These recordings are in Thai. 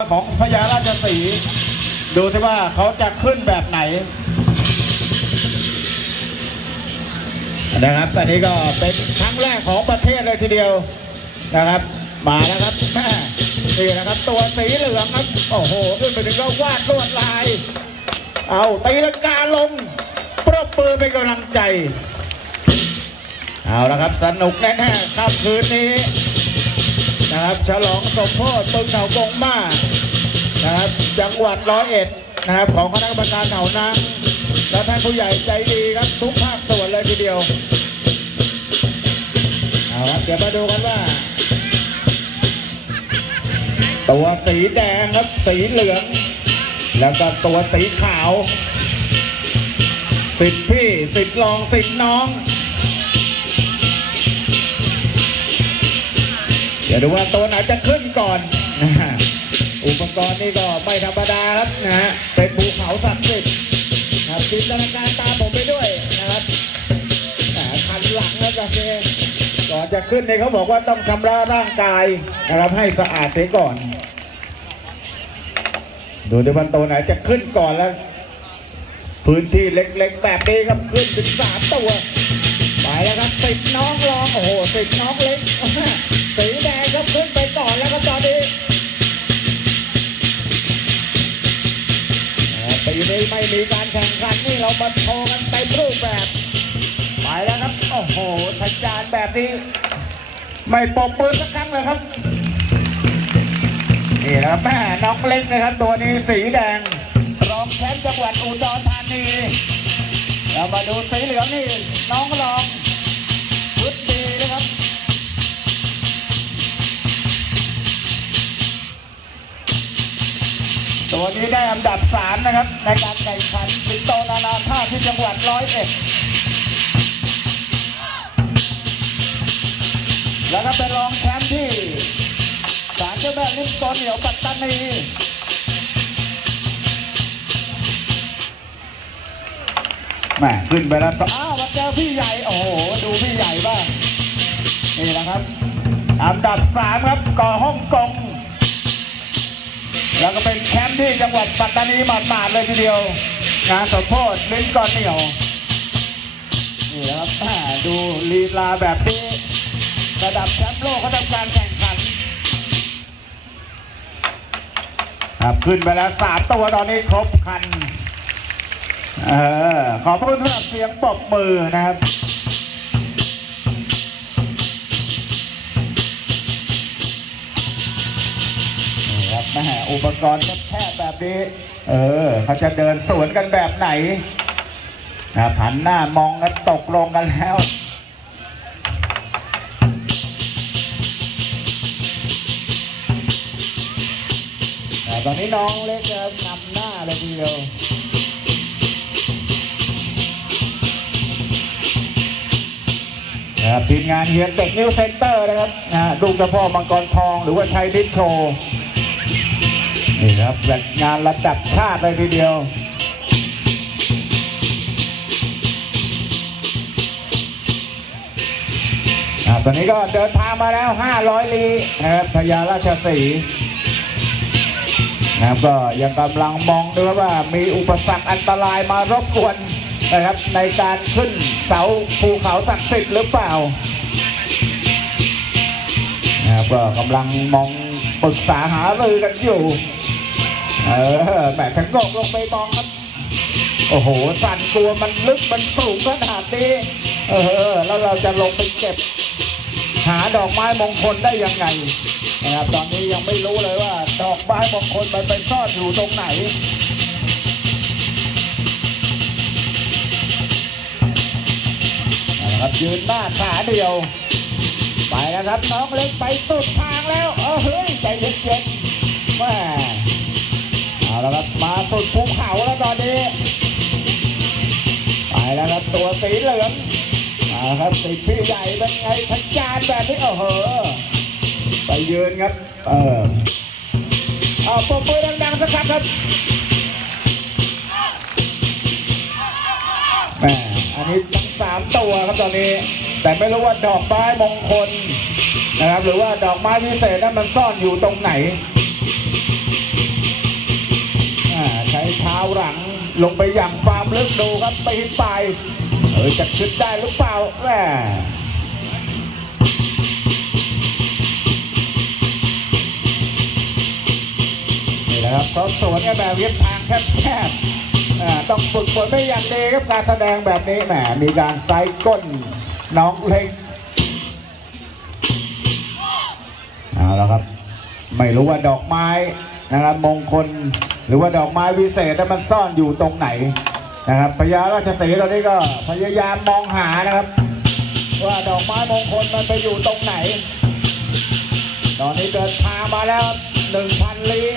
ของพญาราชสีดูสิว่าเขาจะขึ้นแบบไหน นะครับ อันนี้ก็เป็นครั้งแรกของประเทศเลยทีเดียวนะครับ มาแล้วครับแม่นี่นะครับ ตัวสีเหลืองครับ โอ้โห ขึ้นไปถึงก็วาดลวดลาย เอาตีลังกาลงปรบมือเป็นกำลังใจ เอาละครับ สนุกแน่ๆค่ำคืนนี้ นะครับ ฉลองสมโพธิปึงเขากงมานะครับ จังหวัดร้อยเอ็ดนะครับ ของคณะกรรมการเหานั้นและท่านผู้ใหญ่ใจดีครับทุกภาคส่วนเลยทีเดียวเอาครับเดี๋ยวมาดูกันว่า ตัวสีแดงครับสีเหลือง แล้วก็ตัวสีขาวสิทธิ์พี่สิทธิ์รองสิทธิ์น้อง ยวดูว่าตัวไหนจะขึ้นก่อนนะฮะอุปกรณ์นี่ก็ไม่ธรรมดาครับนะฮะเป็นภูเขาศักดิ์สิทธิ์นะครับจินตนาการตามผมไปด้วยนะครับแหมคันหลังแล้วกันเองก่อนจะขึ้นเนี่ยเขาบอกว่าต้องชำระร่างกายนะครับให้สะอาดเสียก่อน ดูดิว่าตัวไหนจะขึ้นก่อนแล้ว พื้นที่เล็กๆแบบนี้ครับขึ้นถึงสามตัว แล้วครับติดน้องรองโอ้โหติดน้องเล็กสีแดงครับขึ้นไปก่อนแล้วครับตอนนี้อ่าปีนี้ไม่มีการแข่งขันนี่เรามาโชว์กันเต็มรูปแบบไปแล้วครับโอ้โหทัญญาณแบบนี้ ไม่ปมปืนสักครั้งเลยครับนี่นะครับแม่น้องเล็กนะครับ ตัวนี้สีแดงรองแชมป์จังหวัดอุดรธานีเรามาดูสีเหลืองนี่น้องรอง ตัวนี้ได้อันดับสามนะครับ ในการแข่งขันสิงโตนานาชาติที่จังหวัดร้อยเอ็ดแล้วก็เป็นรองแชมป์ที่ศาลเจ้าแม่ลิมโตเหนียวปัตตานีแม่ขึ้นไปแล้วอ้าวมาเจอพี่ใหญ่โอ้โหดูพี่ใหญ่บ้างนี่นะครับ อันดับสามครับก่อฮ่องกง แล้วก็เป็นแชมป์ที่จังหวัดปัตตานีหมาดๆเลยทีเดียวงานสมโพธิลิ้นก้อนเหนียวนี่ครับดูลีลาแบบนี้ระดับแชมป์โลกเขาทำการแข่งขันครับขึ้นไปแล้วสามตัวตอนนี้ครบคันเออขอบคุณสำหรับเสียงปรบมือนะครับ อุปกรณ์แคบแบบนี้ เออเขาจะเดินสวนกันแบบไหนนะครับหันหน้ามองกันตกลงกันแล้วแต่ตอนนี้น้องเล็กจะนำหน้าเลยทีเดียวนะครับทีมงานเฮียนเต็กนิวเซ็นเตอร์นะครับนะฮะลูกเจ้าพ่อมังกรทองหรือว่าชัยนิดโชว์ นี่ครับจัดงานระดับชาติเลยทีเดียวตอนนี้ก็เดินทางมาแล้ว 500 ลีนะครับพญาราชสีนะครับก็ยังกำลังมองด้วยว่ามีอุปสรรคอันตรายมารบกวนนะครับ ในการขึ้นเสาภูเขาศักดิ์สิทธิ์หรือเปล่านะครับก็กำลังมองปรึกษาหารือกันอยู่ เออแหมฉันงกลงไปมองครับ โอ้โห สั่นกลัวมันลึกมันสูงขนาดนี้ เออ แล้วเราจะลงไปเก็บ หาดอกไม้มงคลได้ยังไงนะครับ ตอนนี้ยังไม่รู้เลยว่า ดอกไม้มงคลมันไปซ่อนอยู่ตรงไหนนะครับยืนหน้าขาเดียว ไปแล้วครับน้องเล็กไปสุดทางแล้ว เออเฮ้ยใจเย็นๆ ครับตัวสีเหลืองเอาครับติดพี่ใหญ่เป็นไงทันจานแบบนี้โอ้โหไปยืนครับ เออเอาปมมือดังๆสักครั้งครับแหม่อันนี้ทั้งสามตัวครับตอนนี้ แต่ไม่รู้ว่าดอกไม้มงคลนะครับ หรือว่าดอกไม้พิเศษนั้นมันซ่อนอยู่ตรงไหนหลัง ลงไปอย่างความลึกดูครับไปีนไปเออจะขึ้นได้หรือเปล่าแม่นี่นะครับเขาสวนกันแบบเวียบทางแคบๆอ่าต้องฝึกฝนไม่อย่างดีครับการแสดงแบบนี้แหมมีการไซส์ก้นน้องเล็กเอาละครับ ไม่รู้ว่าดอกไม้นะครับมงคล หรือว่าดอกไม้วิเศษนั้นมันซ่อนอยู่ตรงไหนนะครับพญาราชสีตอนนี้ก็พยายามมองหานะครับ ว่าดอกไม้มงคลมันไปอยู่ตรงไหน ตอนนี้เดินทางมาแล้วหนึ่งพันลี้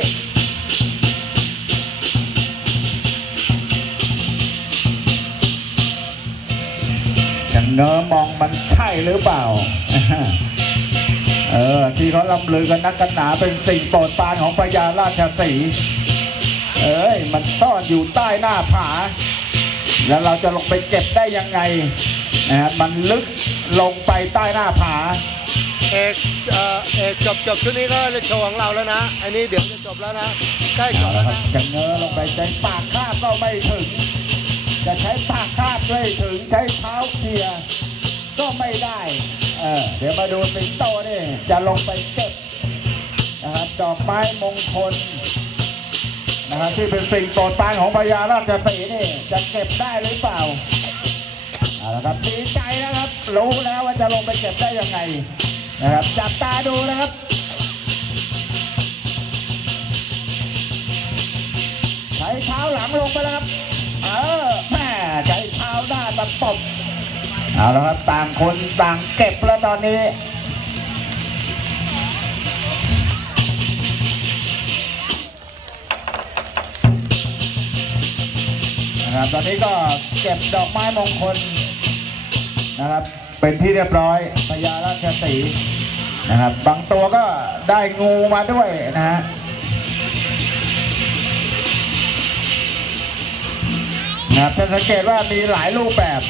จะเงอมองมันใช่หรือเปล่า เออ ที่เขาลำลือกันนักกันหนาเป็นสิ่งโปรดปรานของพญาราชสี เอ้ย มันซ่อนอยู่ใต้หน้าผา แล้วเราจะลงไปเก็บได้ยังไงนะฮะมันลึกลงไปใต้หน้าผา เอกเอ่อเอกจบจบชุดนี้ก็จะโชว์ของเราแล้วนะ อันนี้เดี๋ยวจะจบแล้วนะใกล้จเอาบละแล้วครับนะจะเงอลงไปใช้ปากคาบก็ไม่ถึง จะใช้ปากคาบไม่ถึงใช้เท้าเขี่ยก็ไม่ได้เออเดี๋ยวมาดูสิงโตนี่จะลงไปเก็บนะครับดอกไม้มงคล นะครับที่เป็นสิ่งโปรดปรานของพญาราชสีห์นี่จะเก็บได้หรือเปล่าเอาละครับดีใจนะครับ รู้แล้วว่าจะลงไปเก็บได้ยังไงนะครับจับตาดูนะครับใช้เท้าหลังลงไปแล้วครับเออแม่ใช้เท้าหน้าตะตบเอาแล้วครับต่างคนต่างเก็บแล้วตอนนี้ นะครับ ตอนนี้ก็เก็บดอกไม้มงคลนะครับ เป็นที่เรียบร้อยพญาราชสีนะครับ บางตัวก็ได้งูมาด้วยนะฮะนะครับจะสังเกตว่ามีหลายรูปแบบ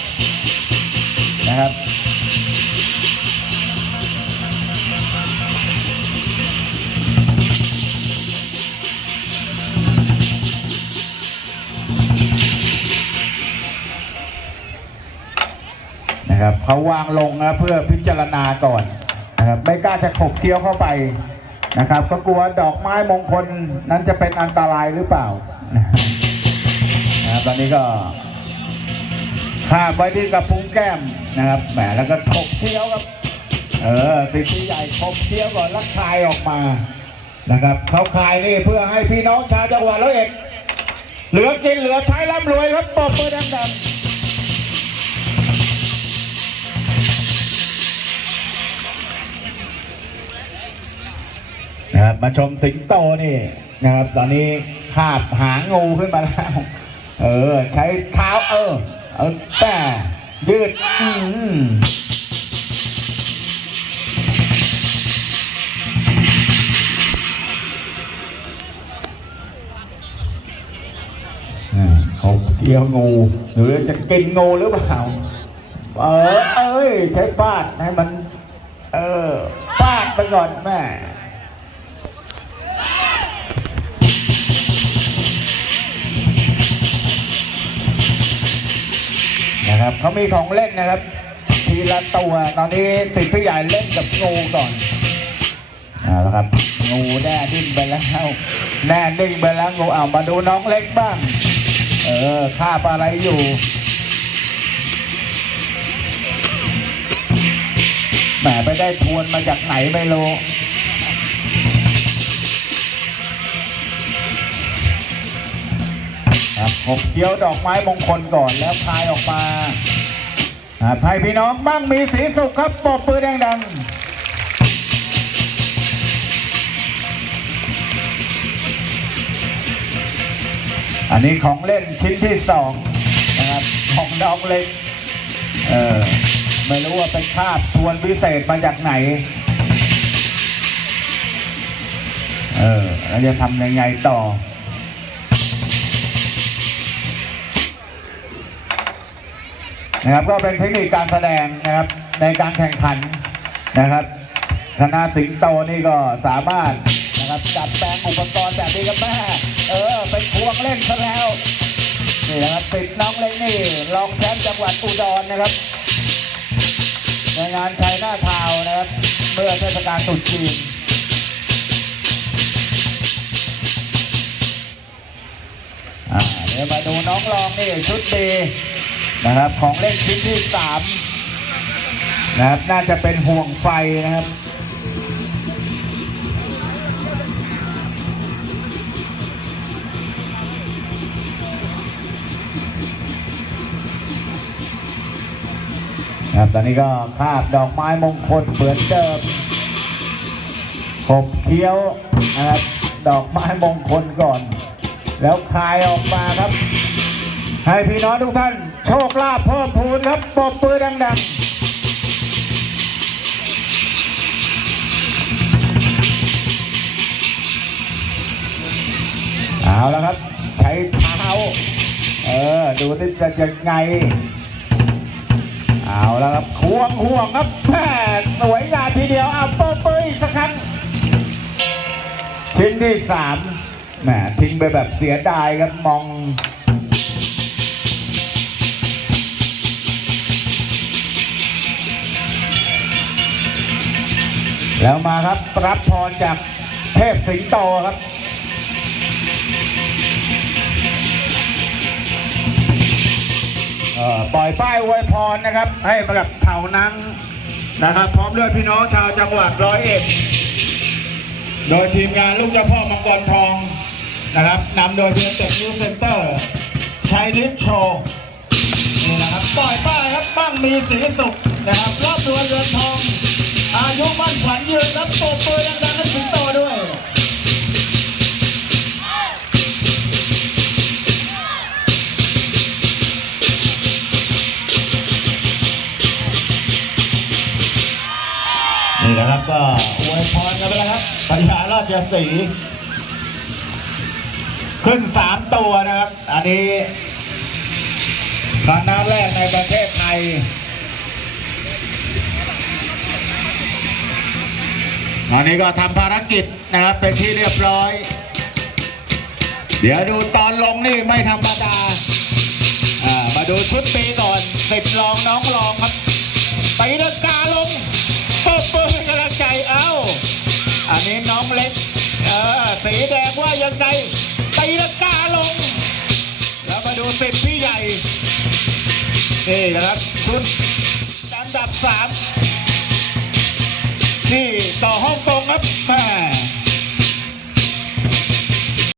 นะครับ เขาวางลงนะเพื่อพิจารณาก่อนนะครับไม่กล้าจะขบเคี้ยวเข้าไปนะครับ ก็กลัวดอกไม้มงคลนั้นจะเป็นอันตรายหรือเปล่านะครับตอนนี้ก็คาบไว้ที่กระพุ้งแก้มนะครับแหมแล้วก็ขบเคี้ยวครับ เออสิ่งที่ใหญ่ขบเคี้ยวก่อนแล้วคายออกมานะครับเขาคายนี่เพื่อให้พี่น้องชาวจังหวัดร้อยเอ็ดเหลือกินเหลือใช้ร่ำรวยครับปรบมือดังๆ มาชมสิงโตนี่นะครับ ตอนนี้คาบหางงูขึ้นมาแล้ว เออ ใช้เท้าเออเออแต่ยืดอืมอ่าเขาเกี่ยวงูหรือจะกินงูหรือเปล่า เออ เอ้ย ใช้ฟาดให้มัน เออ ฟาดไปก่อนแม่ นะครับเขามีของเล่นนะครับ ทีละตัวตอนนี้สิทธิ์พี่ใหญ่เล่นกับงูก่อนเอาละครับ งูแน่ดิ้นไปแล้วแน่นิ่งไปแล้วงูเอามาดูน้องเล็กบ้าง เออคาบอะไรอยู่แหมไปได้ทวนมาจากไหนไม่รู้ ครับผมเคี้ยวดอกไม้มงคลก่อนแล้วพายออกมาครับให้พี่น้องบ้างมีสีสุขครับปรบปือดังๆอันนี้ของเล่นชิ้นที่สองนะครับของน้องเล็กเออไม่รู้ว่าเป็นคาบทวนพิเศษมาจากไหน เออแล้วจะทำยังไงต่อ นะครับก็เป็นเทคนิคการแสดงนะครับในการแข่งขันนะครับคณะสิงโตนี่ก็สามารถนะครับจัดแปลงอุปกรณ์แบบนี้ครับแม่เออไปควงเล่นซะแล้วนี่นะครับสิทธิ์น้องเล็กนี่รองแชมป์จังหวัดอุดรนะครับในงานชัยหน้าทาวน์นะครับเมื่อเทศกาลตรุษจีนอ่าเดี๋ยวมาดูน้องรองนี่ชุดดี นะครับของเล่นชิ้นที่สามนะครับน่าจะเป็นห่วงไฟนะครับครับตอนนี้ก็คาบดอกไม้มงคลเหมือนเดิมขบเคี้ยวนะครับดอกไม้มงคลก่อน แล้วคายออกมาครับ ให้พี่น้องทุกท่าน โชคลาภเพิ่มพูนครับปรบมือดังๆ เอาแล้วครับ ใช้เท้า เออ ดูที่จะยังไง เอาแล้วครับควงห่วงครับแม่สวยงามทีเดียวเอาปรบมืออีกสักครั้ง ชิ้นที่สามแหมทิ้งไปแบบเสียดายครับมอง แล้วมาครับรับพรจากเทพสิงโตครับอ่อปล่อยป้ายอวยพรนะครับ ให้มากับเผ่านังนะครับ พร้อมด้วยพี่น้องชาวจังหวัดร้อยเอ็ดโดยทีมงานลูกเจ้าพ่อมังกรทองนะครับนำโดยเพียงเต็กนิวเซ็นเตอร์ชัยนิดโชว์นี่นะครับ ปล่อยป้ายครับบ้างมีสีสุขนะครับรอบรวยเรือนทองายุมั่นขวัญยืนครับปรบมือดังๆให้สิงโตด้วยนี่นะครับก็อวยพรกันไปแล้วครับปัญญาราชสีขึ้นสามตัวนะครับ อันนี้คณะแรกในประเทศไทย ตอนนี้ก็ทำภารกิจนะครับเป็นที่เรียบร้อย เดี๋ยวดูตอนลงนี่ไม่ธรรมดาอ่ามาดูชุดปีก่อนสิบรองน้องรองครับตีลังกาลงปรบมือให้กำลังใจเอ้าอันนี้น้องเล็กเออสีแดงว่ายังไงตีลังกาลง แล้วมาดูสิบพี่ใหญ่นี่นะครับชุดอันดับสาม ที่ต่อฮ่องกงครับแม่